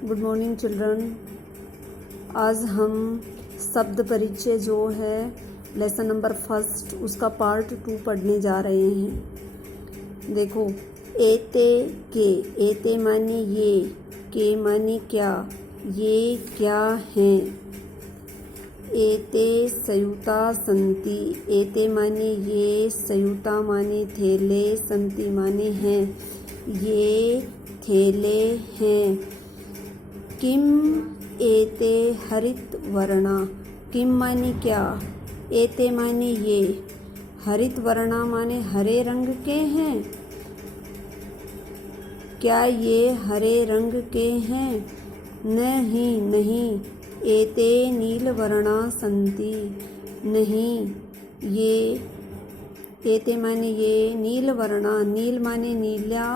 Good morning children. आज हम शब्द परिचय जो है लेसन नंबर फर्स्ट उसका पार्ट 2 पढ़ने जा रहे हैं। देखो, एते एते माने ये, के माने क्या, ये क्या हैं। एते सयुता संति, एते माने ये, सयुता माने थैले, संति माने हैं, ये थैले हैं। किम एते हरित वर्णा, किम माने क्या, एते माने ये, हरित वर्णा माने हरे रंग के हैं, क्या ये हरे रंग के हैं। नहीं नहीं, एते नील वर्णा संति, नहीं ये, एते माने ये, नील वर्णा, नील माने नीला,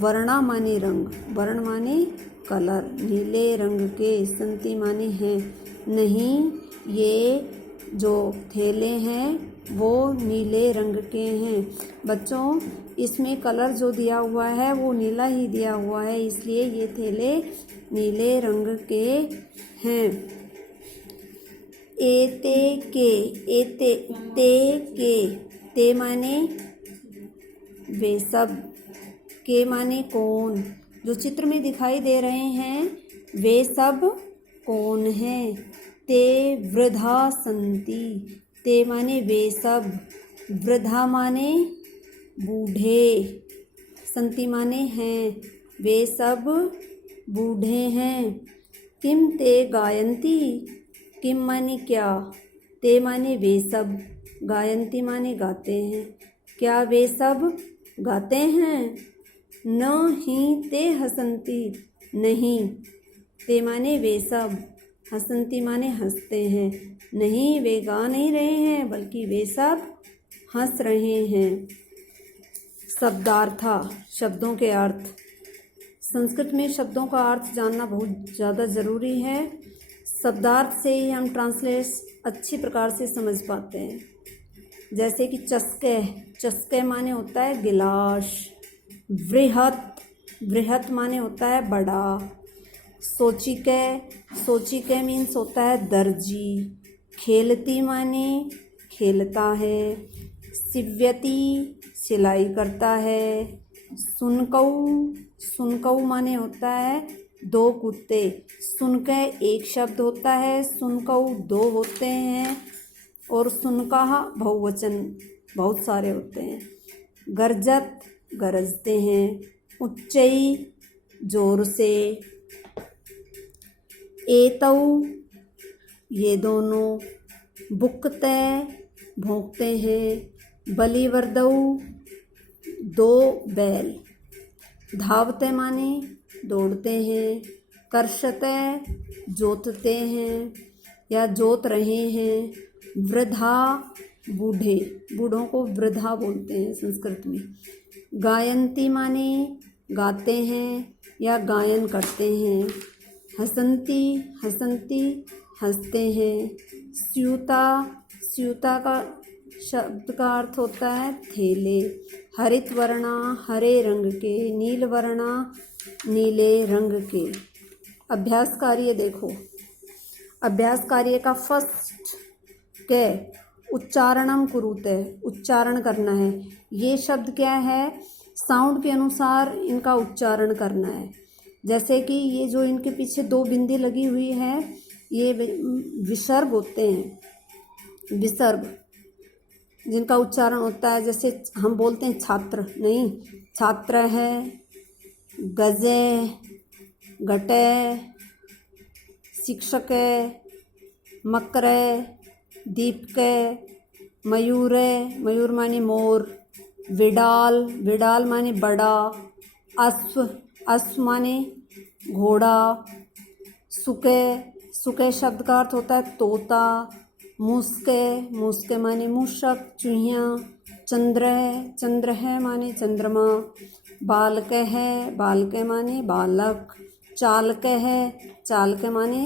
वर्णा माने रंग, वर्ण माने कलर, नीले रंग के, संति माने हैं, नहीं ये जो थैले हैं वो नीले रंग के हैं। बच्चों, इसमें कलर जो दिया हुआ है वो नीला ही दिया हुआ है, इसलिए ये थैले नीले रंग के हैं। एते के, एते ते माने वे सब, के माने कौन, जो चित्र में दिखाई दे रहे हैं वे सब कौन हैं। ते वृद्धा संति, ते माने वे सब, वृद्धा माने बूढ़े, संति माने हैं, वे सब बूढ़े हैं। किम ते गायन्ति, किम माने क्या, ते माने वे सब, गायन्ति माने गाते हैं, क्या वे सब गाते हैं। न ही ते हसन्ति, नहीं, ते माने वे सब, हसन्ति माने हंसते हैं, नहीं वे गा नहीं रहे हैं बल्कि वे सब हंस रहे हैं। शब्दार्थ, शब्दों के अर्थ। संस्कृत में शब्दों का अर्थ जानना बहुत ज़्यादा ज़रूरी है। शब्दार्थ से ही हम ट्रांसलेट अच्छी प्रकार से समझ पाते हैं। जैसे कि चस्के, चस्के माने होता है गिलास। बृहत, बृहत माने होता है बड़ा। सोचिके, सोचिके मीन्स होता है दर्जी। खेलती माने खेलता है। सिव्यति सिलाई करता है। सुनकऊ, सुनकऊ माने होता है दो कुत्ते। सुनके एक शब्द होता है, सुनकऊ दो होते हैं, और सुनकहा बहुवचन बहुत सारे होते हैं। गर्जत गरजते हैं। उच्चई जोर से। एतौ ये दोनों। बुकते भोंकते हैं। बलिवर्दौ दो बैल। धावते माने दौड़ते हैं। कर्षते जोतते हैं या जोत रहे हैं। वृद्धा बूढ़े, बूढ़ों को वृद्धा बोलते हैं संस्कृत में। गायन्ति माने गाते हैं या गायन करते हैं। हसन्ति, हसन्ति हंसते हैं। स्यूता, स्यूता का शब्द का अर्थ होता है थैले। हरित वर्णा हरे रंग के। नील वर्णा नीले रंग के। अभ्यास कार्य देखो। अभ्यास कार्य का फर्स्ट के उच्चारणम कुरुते, उच्चारण करना है। ये शब्द क्या है, साउंड के अनुसार इनका उच्चारण करना है। जैसे कि ये जो इनके पीछे दो बिंदी लगी हुई है ये विसर्ग होते हैं। विसर्ग जिनका उच्चारण होता है, जैसे हम बोलते हैं छात्र, नहीं, छात्र है। गजे, घटे, शिक्षक, मकर, दीपक, मयूर, मयूर माने मोर। विडाल, विडाल माने बड़ा। अश्व, अश्व माने घोड़ा। सुके, सुके शब्द का अर्थ होता है तोता। मुस्के, मुस्के माने मूषक, चूहिया। चंद्र, चंद्र है माने चंद्रमा। बालक है, बालक माने बालक। चालक है, चालक माने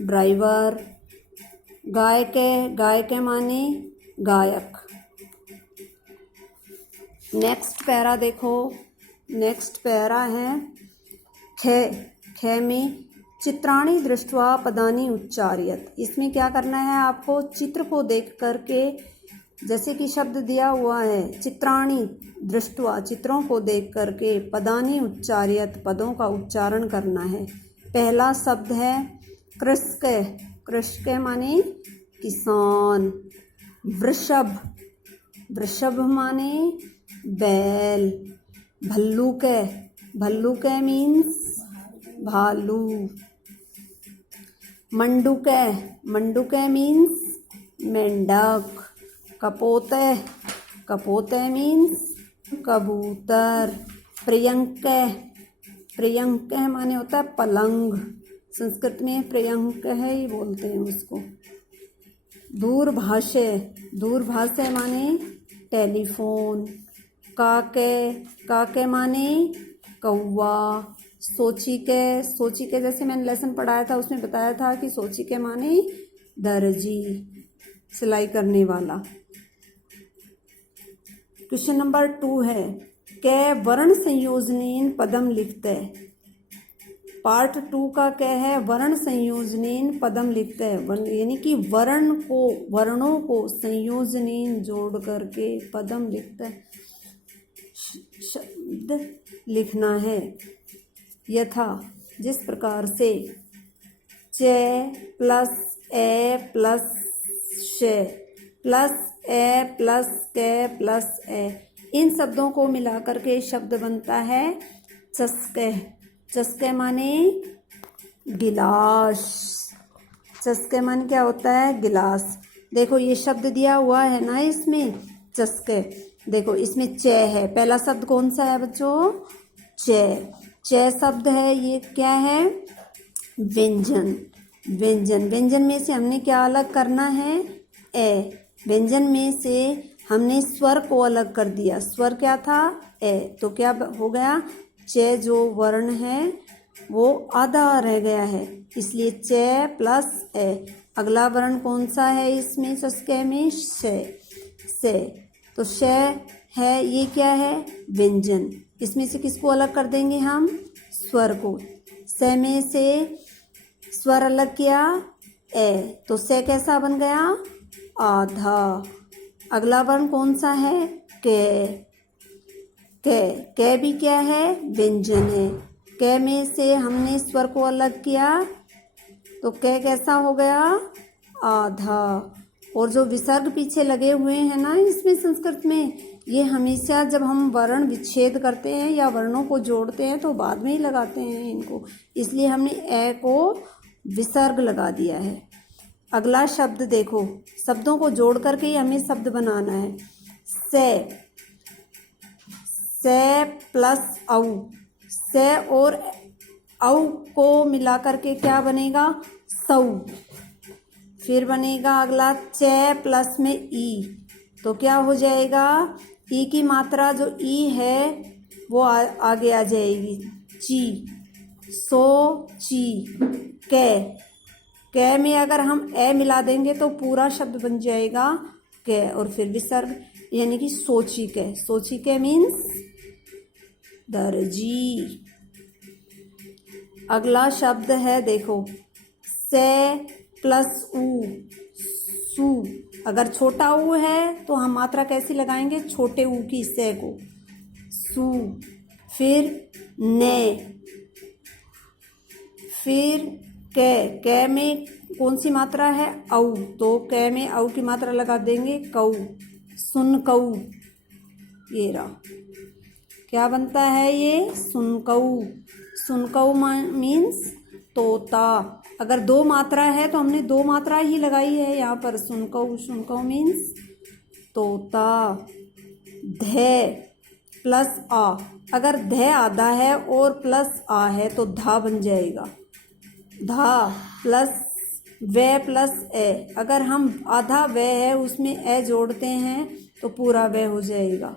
ड्राइवर। गायक, गायक माने गायक। नेक्स्ट पैरा देखो। नेक्स्ट पैरा है खे, खे में चित्राणि दृष्ट्वा पदानि उच्चार्यत। इसमें क्या करना है आपको, चित्र को देख करके, जैसे कि शब्द दिया हुआ है चित्राणि दृष्ट्वा, चित्रों को देख करके, पदानि उच्चार्यत, पदों का उच्चारण करना है। पहला शब्द है कृषक, कृषक माने किसान। वृषभ, वृषभ माने बैल। भल्लुक, भल्लुक मीन्स भालू। मंडूक, मंडूक मीन्स मेंढक। कपोत, कपोत मीन्स कबूतर। पर्यंक, पर्यंक माने होता है पलंग, संस्कृत में पर्यंक ही बोलते हैं उसको। दूरभाष, दूरभाष माने टेलीफोन। काके, काके माने कौवा। सोचिके, सोचिके जैसे मैंने लेसन पढ़ाया था उसमें बताया था कि सोचिके माने दर्जी, सिलाई करने वाला। क्वेश्चन नंबर 2 है कै वर्ण संयोजनेन पदम लिखते। पार्ट 2 का क्या है, वर्ण संयोजनेन पदम लिखते हैं, यानी कि वर्ण को, वर्णों को संयोजनेन जोड़ करके पदम लिखते हैं, शब्द लिखना है। यथा, जिस प्रकार से च प्लस ए प्लस श प्लस ए प्लस के प्लस ए, इन शब्दों को मिला करके शब्द बनता है चस्के। चस्के माने गिलास। चस्के माने क्या होता है, गिलास। देखो ये शब्द दिया हुआ है ना इसमें चस्के, देखो इसमें च है, पहला शब्द कौन सा है बच्चों, च। च शब्द है, ये क्या है, व्यंजन। व्यंजन, व्यंजन में से हमने क्या अलग करना है, ए। व्यंजन में से हमने स्वर को अलग कर दिया, स्वर क्या था, ए, तो क्या हो गया, च जो वर्ण है वो आधा रह गया है, इसलिए च प्लस ए। अगला वर्ण कौन सा है इसमें, चस्के में से, तो श है, ये क्या है, व्यंजन। इसमें से किसको अलग कर देंगे हम, स्वर को। स में से स्वर अलग किया, ए, तो से कैसा बन गया, आधा। अगला वर्ण कौन सा है, के। के भी क्या है, व्यंजन है। के में से हमने स्वर को अलग किया, तो के कैसा हो गया, आधा। और जो विसर्ग पीछे लगे हुए हैं ना इसमें संस्कृत में, ये हमेशा जब हम वर्ण विच्छेद करते हैं या वर्णों को जोड़ते हैं तो बाद में ही लगाते हैं इनको, इसलिए हमने ए को विसर्ग लगा दिया है। अगला शब्द देखो, शब्दों को जोड़ करके ही हमें शब्द बनाना है। से प्लस औ, से और औ को मिला करके क्या बनेगा, सौ। फिर बनेगा अगला च प्लस में ई, तो क्या हो जाएगा, ई की मात्रा जो ई है वो आगे आ जाएगी, ची। सो ची। कै में अगर हम ए मिला देंगे तो पूरा शब्द बन जाएगा कै, और फिर विसर्ग, यानी कि सोची कै। सोची कै मीन्स दर्जी। अगला शब्द है देखो, से प्लस ऊ, सू। अगर छोटा ऊ है तो हम मात्रा कैसी लगाएंगे, छोटे ऊ की, से को, सू। फिर ने, फिर कै में कौन सी मात्रा है, औ, तो कै में औ की मात्रा लगा देंगे, कौ। सुन कौ, ये रहा, क्या बनता है ये, सुनकौ। सुनकौ मीन्स तोता। अगर दो मात्रा है तो हमने दो मात्रा ही लगाई है यहाँ पर, सुनकौ। सुनकौ मीन्स तोता। धै प्लस आ, अगर धै आधा है और प्लस आ है तो धा बन जाएगा, धा। प्लस वे प्लस ए, अगर हम आधा वे है उसमें ए जोड़ते हैं तो पूरा वे हो जाएगा,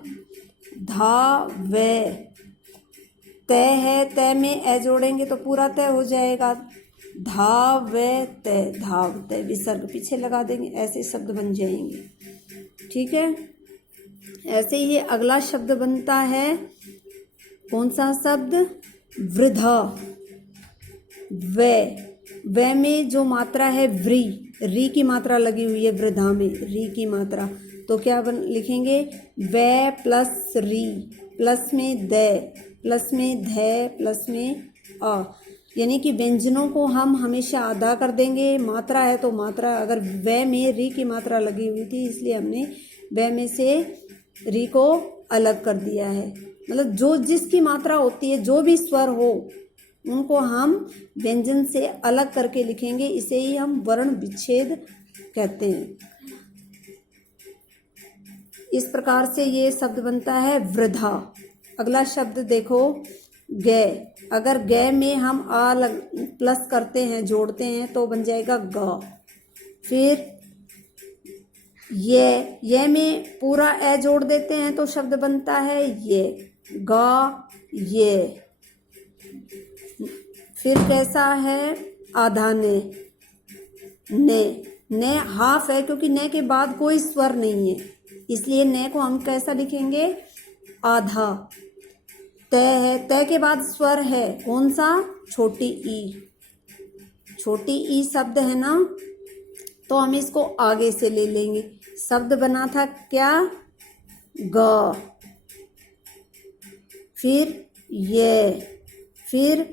धा वे। तय है, तय में ए जोड़ेंगे तो पूरा तय हो जाएगा, धा वे तय, धाव तय। विसर्ग पीछे लगा देंगे, ऐसे शब्द बन जाएंगे, ठीक है। ऐसे ही अगला शब्द बनता है, कौन सा शब्द, वृद्धा। वे में जो मात्रा है व्री, री की मात्रा लगी हुई है वृद्धा में, री की मात्रा, तो क्या लिखेंगे वे प्लस री, प्लस में द, प्लस में ध, प्लस में अ, यानी कि व्यंजनों को हम हमेशा आधा कर देंगे। मात्रा है तो मात्रा, अगर वे में री की मात्रा लगी हुई थी इसलिए हमने वे में से री को अलग कर दिया है। मतलब जो जिसकी मात्रा होती है, जो भी स्वर हो उनको हम व्यंजन से अलग करके लिखेंगे, इसे ही हम वर्ण विच्छेद कहते हैं। इस प्रकार से ये शब्द बनता है वृद्धा। अगला शब्द देखो गे। अगर गे में हम आ प्लस करते हैं, जोड़ते हैं तो बन जाएगा ग। फिर ये में पूरा ए जोड़ देते हैं तो शब्द बनता है ये, गा ये। फिर कैसा है आधा ने हाफ है, क्योंकि ने के बाद कोई स्वर नहीं है इसलिए ने को हम कैसा लिखेंगे आधा। तय है, तय के बाद स्वर है कौन सा, छोटी ई, छोटी ई शब्द है ना, तो हम इसको आगे से ले लेंगे। शब्द बना था क्या ग, फिर ये, फिर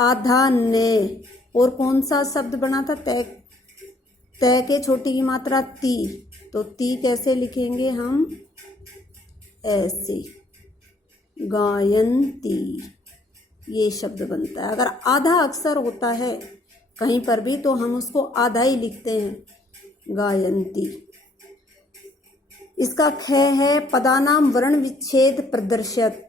आधा ने, और कौन सा शब्द बना था तय, तय के छोटी की मात्रा ती, तो ती कैसे लिखेंगे हम ऐसे, गायंती, ये शब्द बनता है। अगर आधा अक्षर होता है कहीं पर भी तो हम उसको आधा ही लिखते हैं, गायंती। इसका ख है पदानाम वर्ण विच्छेद प्रदर्शित।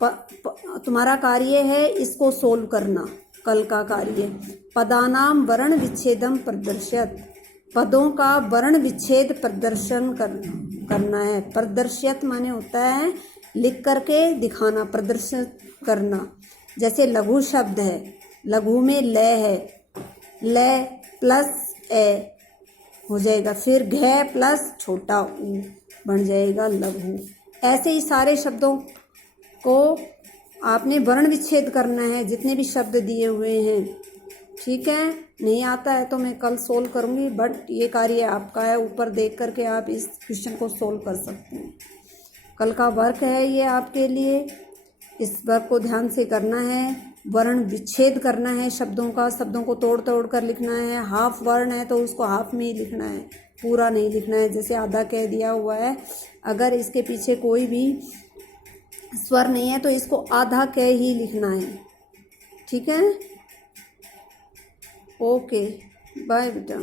तुम्हारा कार्य है इसको सोल्व करना, कल का कार्य। पदानाम वर्ण विच्छेदम प्रदर्शित, पदों का वर्ण विच्छेद प्रदर्शन करना है। प्रदर्शित माने होता है लिख करके दिखाना, प्रदर्शित करना। जैसे लघु शब्द है, लघु में ल है, ल प्लस ए हो जाएगा, फिर घ प्लस छोटा ऊ बन जाएगा लघु। ऐसे ही सारे शब्दों को आपने वर्ण विच्छेद करना है, जितने भी शब्द दिए हुए हैं। ठीक है, नहीं आता है तो मैं कल सोल्व करूँगी, बट ये कार्य आपका है, ऊपर देख करके आप इस क्वेश्चन को सोल्व कर सकते हैं। कल का वर्क है ये आपके लिए, इस वर्क को ध्यान से करना है। वर्ण विच्छेद करना है शब्दों का, शब्दों को तोड़ तोड़ कर लिखना है। हाफ वर्ण है तो उसको हाफ में ही लिखना है, पूरा नहीं लिखना है। जैसे आधा कह दिया हुआ है, अगर इसके पीछे कोई भी स्वर नहीं है तो इसको आधा कह ही लिखना है। ठीक है, ओके बाय बेटा।